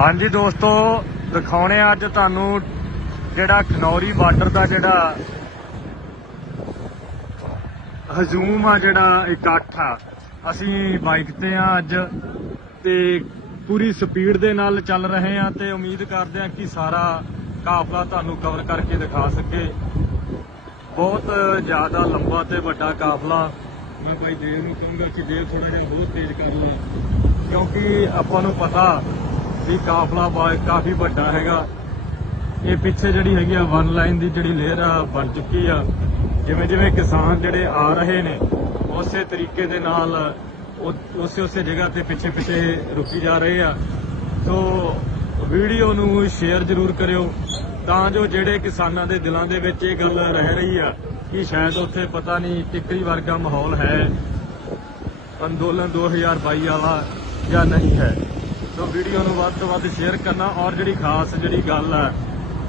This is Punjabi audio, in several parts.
ਹਾਂਜੀ ਦੋਸਤੋ, ਦਿਖਾਉਣੇ ਆ ਅੱਜ ਤੁਹਾਨੂੰ ਜਿਹੜਾ ਖਨੌਰੀ ਬਾਰਡਰ ਦਾ ਜਿਹੜਾ ਹਜੂਮ ਆ, ਜਿਹੜਾ ਇਕੱਠ ਆ। ਅਸੀਂ ਬਾਈਕ ਤੇ ਆ ਅੱਜ ਤੇ ਪੂਰੀ ਸਪੀਡ ਦੇ ਨਾਲ ਚੱਲ ਰਹੇ ਆ ਤੇ ਉਮੀਦ ਕਰਦੇ ਆ ਕਿ ਸਾਰਾ ਕਾਫਲਾ ਤੁਹਾਨੂੰ ਕਵਰ ਕਰਕੇ ਦਿਖਾ ਸਕੇ। ਬਹੁਤ ਜ਼ਿਆਦਾ ਲੰਬਾ ਤੇ ਵੱਡਾ ਕਾਫਲਾ। ਮੈਂ ਭਾਈ ਦੇਵ ਨੂੰ ਕਹੂੰਗਾ ਕਿ ਦੇਵ ਥੋੜਾ ਜਿਹਾ ਬਹੁਤ ਤੇਜ਼ ਕਰ ਲਓ ਕਿਉਂਕਿ ਆਪਾਂ ਨੂੰ ਪਤਾ ਵੀ ਕਾਫਲਾ ਬਾ- ਕਾਫੀ ਵੱਡਾ ਹੈਗਾ। ਇਹ ਪਿੱਛੇ ਜਿਹੜੀ ਹੈਗੀ ਆ ਵਨ ਲਾਈਨ ਦੀ ਜਿਹੜੀ ਲੇਅਰ ਆ, ਬਣ ਚੁੱਕੀ ਆ। ਜਿਵੇਂ ਜਿਵੇਂ ਕਿਸਾਨ ਜਿਹੜੇ ਆ ਰਹੇ ਨੇ, ਉਸੇ ਤਰੀਕੇ ਦੇ ਨਾਲ ਉਸੇ ਉਸੇ ਜਗ੍ਹਾ ਤੇ ਪਿੱਛੇ ਪਿੱਛੇ ਰੁਕੀ ਜਾ ਰਹੇ ਆ। ਸੋ ਵੀਡੀਓ ਨੂੰ ਸ਼ੇਅਰ ਜ਼ਰੂਰ ਕਰਿਓ। ਤਾਂ ਜੋ ਜਿਹੜੇ ਕਿਸਾਨਾਂ ਦੇ ਦਿਲਾਂ ਦੇ ਵਿੱਚ ਇਹ ਗੱਲ ਰਹਿ ਰਹੀ ਆ ਕਿ ਸ਼ਾਇਦ ਉੱਥੇ ਪਤਾ ਨਹੀਂ ਟਿੱਕਰੀ ਵਰਗਾ ਮਾਹੌਲ ਹੈ, ਅੰਦੋਲਨ 2022 ਵਾਲਾ ਜਾਂ ਨਹੀਂ ਹੈ। ਸੋ ਵੀਡੀਓ ਨੂੰ ਵੱਧ ਤੋਂ ਵੱਧ ਸ਼ੇਅਰ ਕਰਨਾ ਔਰ ਜਿਹੜੀ ਖਾਸ ਜਿਹੜੀ ਗੱਲ ਹੈ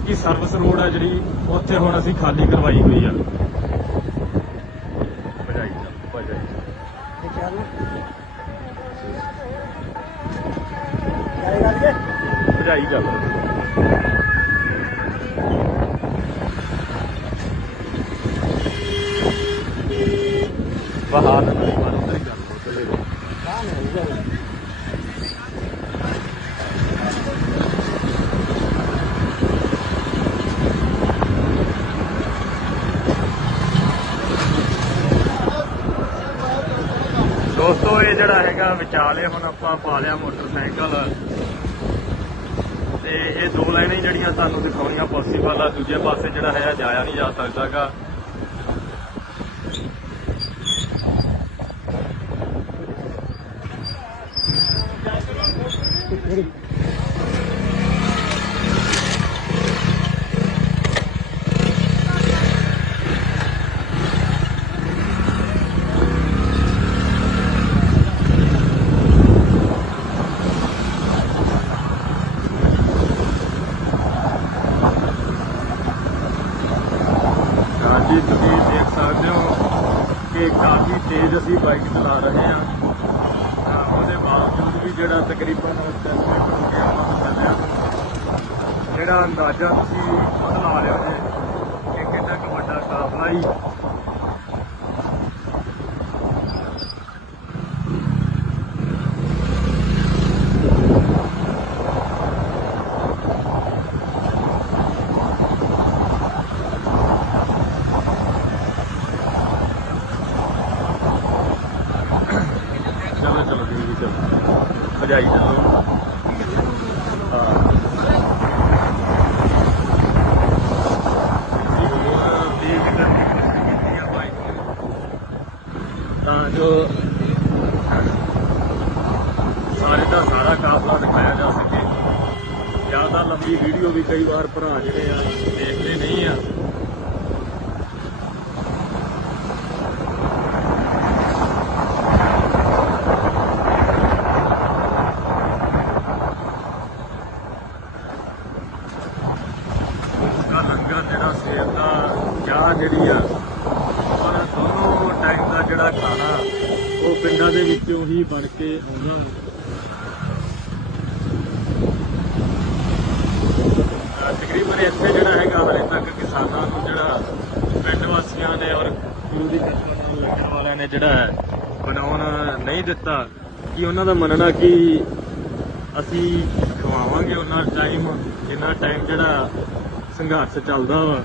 ਕਿ ਸਰਵਿਸ ਰੋਡ ਹੈ ਜਿਹੜੀ, ਉੱਥੇ ਹੁਣ ਅਸੀਂ ਖਾਲੀ ਕਰਵਾਈ ਹੋਈ ਆ। ਭਜਾਈ ਜਾ, ਭਜਾਈ ਭਜਾਈ ਜਾ। ਬਾਹਰ ਨਾ ਕੋਈ ਮਾਰ ਉਧਰ ਹੀ ਕਰ ਲਓ, ਚਲੇ ਜਾਓ। ਦੋਸਤੋ, ਇਹ ਜਿਹੜਾ ਹੈਗਾ ਵਿਚਾਲੇ ਹੁਣ ਆਪਾਂ ਪਾ ਲਿਆ ਮੋਟਰਸਾਈਕਲ। ਤੇ ਇਹ ਦੋ ਲਾਈਨਾਂ ਹੀ ਜਿਹੜੀਆਂ ਤੁਹਾਨੂੰ ਦਿਖਾਉਣੀਆਂ ਪੋਸੀਬਲ ਆ। ਦੂਜੇ ਪਾਸੇ ਜਿਹੜਾ ਹੈ, ਜਾਇਆ ਨਹੀਂ ਜਾ ਸਕਦਾਗਾ। ਹਾਂਜੀ ਤੁਸੀਂ ਦੇਖ ਸਕਦੇ ਹੋ ਕਿ ਕਾਫੀ ਤੇਜ਼ ਅਸੀਂ ਬਾਈਕ ਚਲਾ ਰਹੇ ਹਾਂ। ਉਹਦੇ ਬਾਵਜੂਦ ਵੀ ਜਿਹੜਾ ਤਕਰੀਬਨ 10 ਮਿੰਟ ਹੋ ਗਿਆ ਆਪਾਂ ਚੱਲਿਆ। ਜਿਹੜਾ ਅੰਦਾਜ਼ਾ ਤੁਸੀਂ ਖੁਦ ਲਾ ਲਿਓ ਜੇ ਕਿ ਕਿੰਨਾ ਕੁ ਵੱਡਾ ਕਾਫਲਾ ਹੀ। ਚਲੋ ਚਲੋ ਜੀ ਜੀ ਚਲੋ। ਭਜਾਈ ਚੱਲੋ ਕੀਤੀ ਤਾਂ ਜੋ ਸਾਰੇ ਦਾ ਸਾਰਾ ਕਾਫਲਾ ਦਿਖਾਇਆ ਜਾ ਸਕੇ। ਜ਼ਿਆਦਾ ਲੰਬੀ ਵੀਡੀਓ ਵੀ ਕਈ ਵਾਰ ਭਰਾ ਜਿਹੜੇ ਆ, ਦੇਖਦੇ ਨਹੀਂ ਆ ਉਸਦਾ ਲੰਗਰ ਜਿਹੜਾ ਸਵੇਰ ਦਾ ਚਾਹ ਜਿਹੜੀ ਆ ਔਰ ਦੋਨੋਂ ਟਾਈਮ ਦਾ ਜਿਹੜਾ ਖਾਣਾ ਉਹ ਪਿੰਡਾਂ ਦੇ ਵਿੱਚੋਂ ਹੀ ਬਣ ਕੇ ਆਉਂਦਾ ਤਕਰੀਬਨ ਇੱਥੇ ਜਿਹੜਾ ਹੈਗਾ ਹਲੇ ਤੱਕ ਕਿਸਾਨਾਂ ਨੂੰ ਜਿਹੜਾ ਪਿੰਡ ਵਾਸੀਆਂ ਨੇ ਔਰ ਗੁਰੂ ਦੀ ਕਿਰਪਾ ਨਾਲ ਲੱਗਣ ਵਾਲਿਆਂ ਨੇ ਜਿਹੜਾ ਬਣਾਉਣ ਨਹੀਂ ਦਿੱਤਾ, ਕਿ ਉਹਨਾਂ ਦਾ ਮੰਨਣਾ ਕਿ ਅਸੀਂ ਖਵਾਵਾਂਗੇ ਉਹਨਾਂ ਟਾਈਮ ਜਿੰਨਾ ਟਾਈਮ ਜਿਹੜਾ ਸੰਘਰਸ਼ ਚੱਲਦਾ ਵਾ।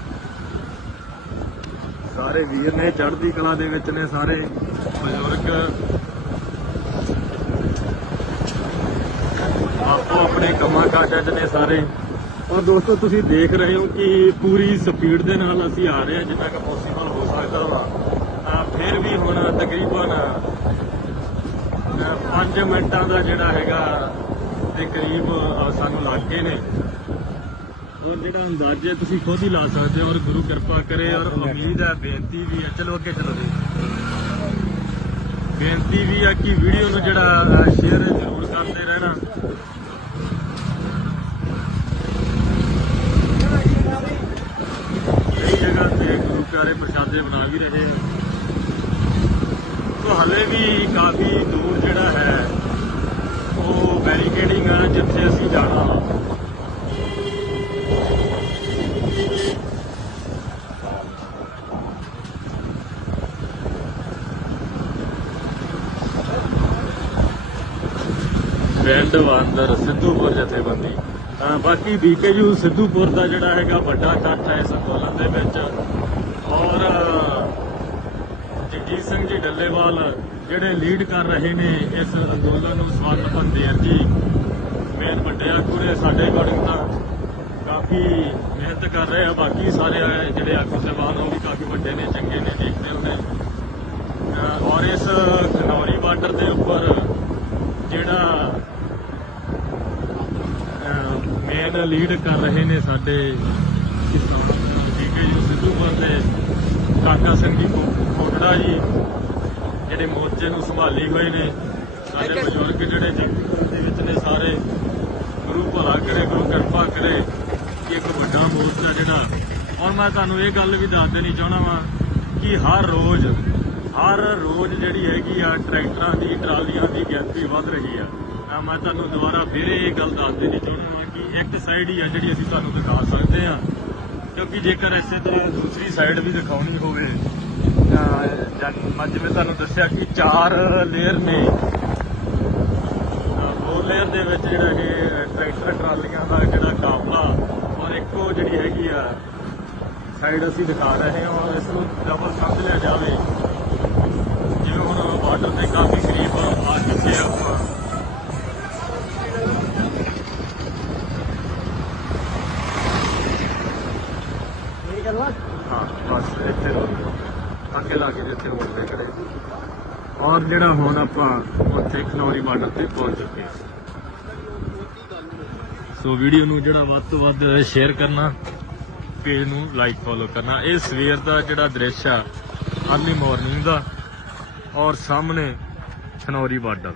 ਸਾਰੇ ਵੀਰ ਨੇ, ਚੜ੍ਹਦੀ ਕਲਾ ਦੇ ਵਿੱਚ ਨੇ ਸਾਰੇ। ਬਜ਼ੁਰਗ ਆਪੋ ਆਪਣੇ ਕੰਮਾਂ ਕਾਜਾਂ 'ਚ ਨੇ ਸਾਰੇ। ਔਰ ਦੋਸਤੋ, ਤੁਸੀਂ ਦੇਖ ਰਹੇ ਹੋ ਕਿ ਪੂਰੀ ਸਪੀਡ ਦੇ ਨਾਲ ਅਸੀਂ ਆ ਰਹੇ ਹਾਂ, ਜਿੰਨਾ ਕਿ ਪੋਸੀਬਲ ਹੋ ਸਕਦਾ ਵਾ। ਫਿਰ ਵੀ ਹੁਣ ਤਕਰੀਬਨ 5 ਮਿੰਟਾਂ ਦਾ ਜਿਹੜਾ ਹੈਗਾ ਤੇ ਕਰੀਬ ਸਾਨੂੰ ਲੱਗ ਗਏ ਨੇ। ਔਰ ਜਿਹੜਾ ਅੰਦਾਜ਼ੇ ਤੁਸੀਂ ਖੁਦ ਹੀ ਲਾ ਸਕਦੇ ਹੋ ਔਰ ਗੁਰੂ ਕਿਰਪਾ ਕਰੇ ਔਰ ਉਮੀਦ ਹੈ, ਬੇਨਤੀ ਵੀ ਹੈ। ਚਲੋ ਅੱਗੇ ਚਲੋ ਜੀ। ਬੇਨਤੀ ਵੀ ਹੈ ਕਿ ਵੀਡੀਓ ਨੂੰ ਜਿਹੜਾ ਸ਼ੇਅਰ ਜ਼ਰੂਰ ਕਰਦੇ ਰਹਿਣਾ। ਕਈ ਜਗ੍ਹਾ ਤੇ ਗੁਰੂ ਪਿਆਰੇ ਪ੍ਰਸ਼ਾਦੇ ਬਣਾ ਵੀ ਰਹੇ ਆ ਸੋ ਹਲੇ ਵੀ ਕਾਫੀ ਦੂਰ ਜਿਹੜਾ ਹੈ, ਉਹ ਬੈਰੀਕੇਡਿੰਗ ਆ, ਜਿੱਥੇ ਅਸੀਂ ਜਾ ਵਾ ਪਿੰਡ ਵਾਂਦਰ ਸਿੱਧੂਪੁਰ ਜਥੇਬੰਦੀ। ਬਾਕੀ ਬੀਕੇਯੂ ਸਿੱਧੂਪੁਰ ਦਾ ਜਿਹੜਾ ਹੈਗਾ ਵੱਡਾ ਇਕੱਠ ਹੈ ਇਸ ਅੰਦੋਲਨ ਦੇ ਵਿੱਚ। ਔਰ ਜਗਜੀਤ ਸਿੰਘ ਜੀ ਡੱਲੇਵਾਲ ਜਿਹੜੇ ਲੀਡ ਕਰ ਰਹੇ ਨੇ ਇਸ ਅੰਦੋਲਨ ਨੂੰ ਸਵਾਗਤ ਭੰਦੇ ਜੀ ਮੇਨ ਵੱਡੇ ਆਗੂ ਨੇ ਸਾਡੇ ਅਕੋਰਡਿੰਗ ਤਾਂ ਕਾਫੀ ਮਿਹਨਤ ਕਰ ਰਹੇ ਆ। ਬਾਕੀ ਸਾਰੇ ਜਿਹੜੇ ਆਗੂ ਸਹਿਬਾਨ ਉਹ ਵੀ ਕਾਫੀ ਵੱਡੇ ਨੇ, ਚੰਗੇ ਨੇ, ਦੇਖਦੇ ਹੁੰਦੇ ਔਰ ਇਸ ਖਨੌਰੀ ਬਾਰਡਰ ਦੇ ਲੀਡ ਕਰ ਰਹੇ ਨੇ ਸਾਡੇ ਠੀਕ ਜੀ ਸਿੱਧੂਪੁਰ ਦੇ ਕਾਕਾ ਸਿੰਘ ਜੀ ਕੋਟੜਾ ਜੀ ਜਿਹੜੇ ਮੋਰਚੇ ਨੂੰ ਸੰਭਾਲੀ ਹੋਏ ਨੇ ਸਾਡੇ ਬਜ਼ੁਰਗ ਜਿਹੜੇ ਜੀ ਦੇ ਵਿੱਚ ਨੇ ਸਾਰੇ ਗੁਰੂ ਭਲਾ ਕਰੇ ਗੁਰੂ ਕਿਰਪਾ ਕਰੇ ਕਿ ਇੱਕ ਵੱਡਾ ਮੋਰਚਾ ਜਿਹੜਾ ਔਰ ਮੈਂ ਤੁਹਾਨੂੰ ਇਹ ਗੱਲ ਵੀ ਦੱਸ ਦੇਣੀ ਚਾਹਣਾ ਵਾਂ ਕਿ ਹਰ ਰੋਜ਼ ਹਰ ਰੋਜ਼ ਜਿਹੜੀ ਹੈਗੀ ਆ ਟਰੈਕਟਰਾਂ ਦੀ ਟਰਾਲੀਆਂ ਦੀ ਗਿਣਤੀ ਵੱਧ ਰਹੀ ਆ। ਮੈਂ ਤੁਹਾਨੂੰ ਦੁਬਾਰਾ ਫਿਰ ਇਹ ਗੱਲ ਦੱਸ ਦੇਣੀ ਚਾਹਣਾ ਵਾਂ ਕਿ ਇੱਕ ਸਾਈਡ ਹੀ ਆ ਜਿਹੜੀ ਅਸੀਂ ਤੁਹਾਨੂੰ ਦਿਖਾ ਸਕਦੇ ਆ ਕਿਉਂਕਿ ਜੇਕਰ ਇਸੇ ਤਰ੍ਹਾਂ ਦੂਸਰੀ ਸਾਈਡ ਵੀ ਦਿਖਾਉਣੀ ਹੋਵੇ, ਤਾਂ ਜਿਵੇਂ ਤੁਹਾਨੂੰ ਦੱਸਿਆ ਕਿ ਚਾਰ ਲੇਅਰ ਨੇ। ਫੋਰ ਲੇਅਰ ਦੇ ਵਿੱਚ ਜਿਹੜਾ ਇਹ ਟਰੈਕਟਰ ਟਰਾਲੀਆਂ ਦਾ ਜਿਹੜਾ ਕਾਫਲਾ ਔਰ ਇੱਕੋ ਜਿਹੜੀ ਹੈਗੀ ਆ ਸਾਈਡ ਅਸੀਂ ਦਿਖਾ ਰਹੇ ਹਾਂ, ਔਰ ਇਸ ਨੂੰ ਡਬਲ ਸਮਝ ਲਿਆ ਜਾਵੇ। ਜਿਵੇਂ ਹੁਣ ਬਾਰਡਰ ਦੇ ਕਾਫੀ ਕਰੀਬ ਆ ਚੁੱਕੇ ਆ ਆਪਾਂ ਹਾਂ, ਬਸ ਇੱਥੇ ਰੁਕੋ। ਅੱਗੇ ਲਾ ਕੇ ਜਿੱਥੇ ਮੁੜਦੇ ਖੜੇ ਔਰ ਜਿਹੜਾ ਹੁਣ ਆਪਾਂ ਉੱਥੇ ਖਨੌਰੀ ਬਾਰਡਰ ਤੇ ਪਹੁੰਚ ਚੁੱਕੇ ਸੋ ਵੀਡੀਓ ਨੂੰ ਜਿਹੜਾ ਵੱਧ ਤੋਂ ਵੱਧ ਸ਼ੇਅਰ ਕਰਨਾ, ਪੇਜ ਨੂੰ ਲਾਈਕ ਫੋਲੋ ਕਰਨਾ, ਇਹ ਸਵੇਰ ਦਾ ਜਿਹੜਾ ਦ੍ਰਿਸ਼ ਆ ਅਰਲੀ ਮਾਰਨਿੰਗ ਦਾ, ਔਰ ਸਾਹਮਣੇ ਖਨੌਰੀ ਬਾਰਡਰ।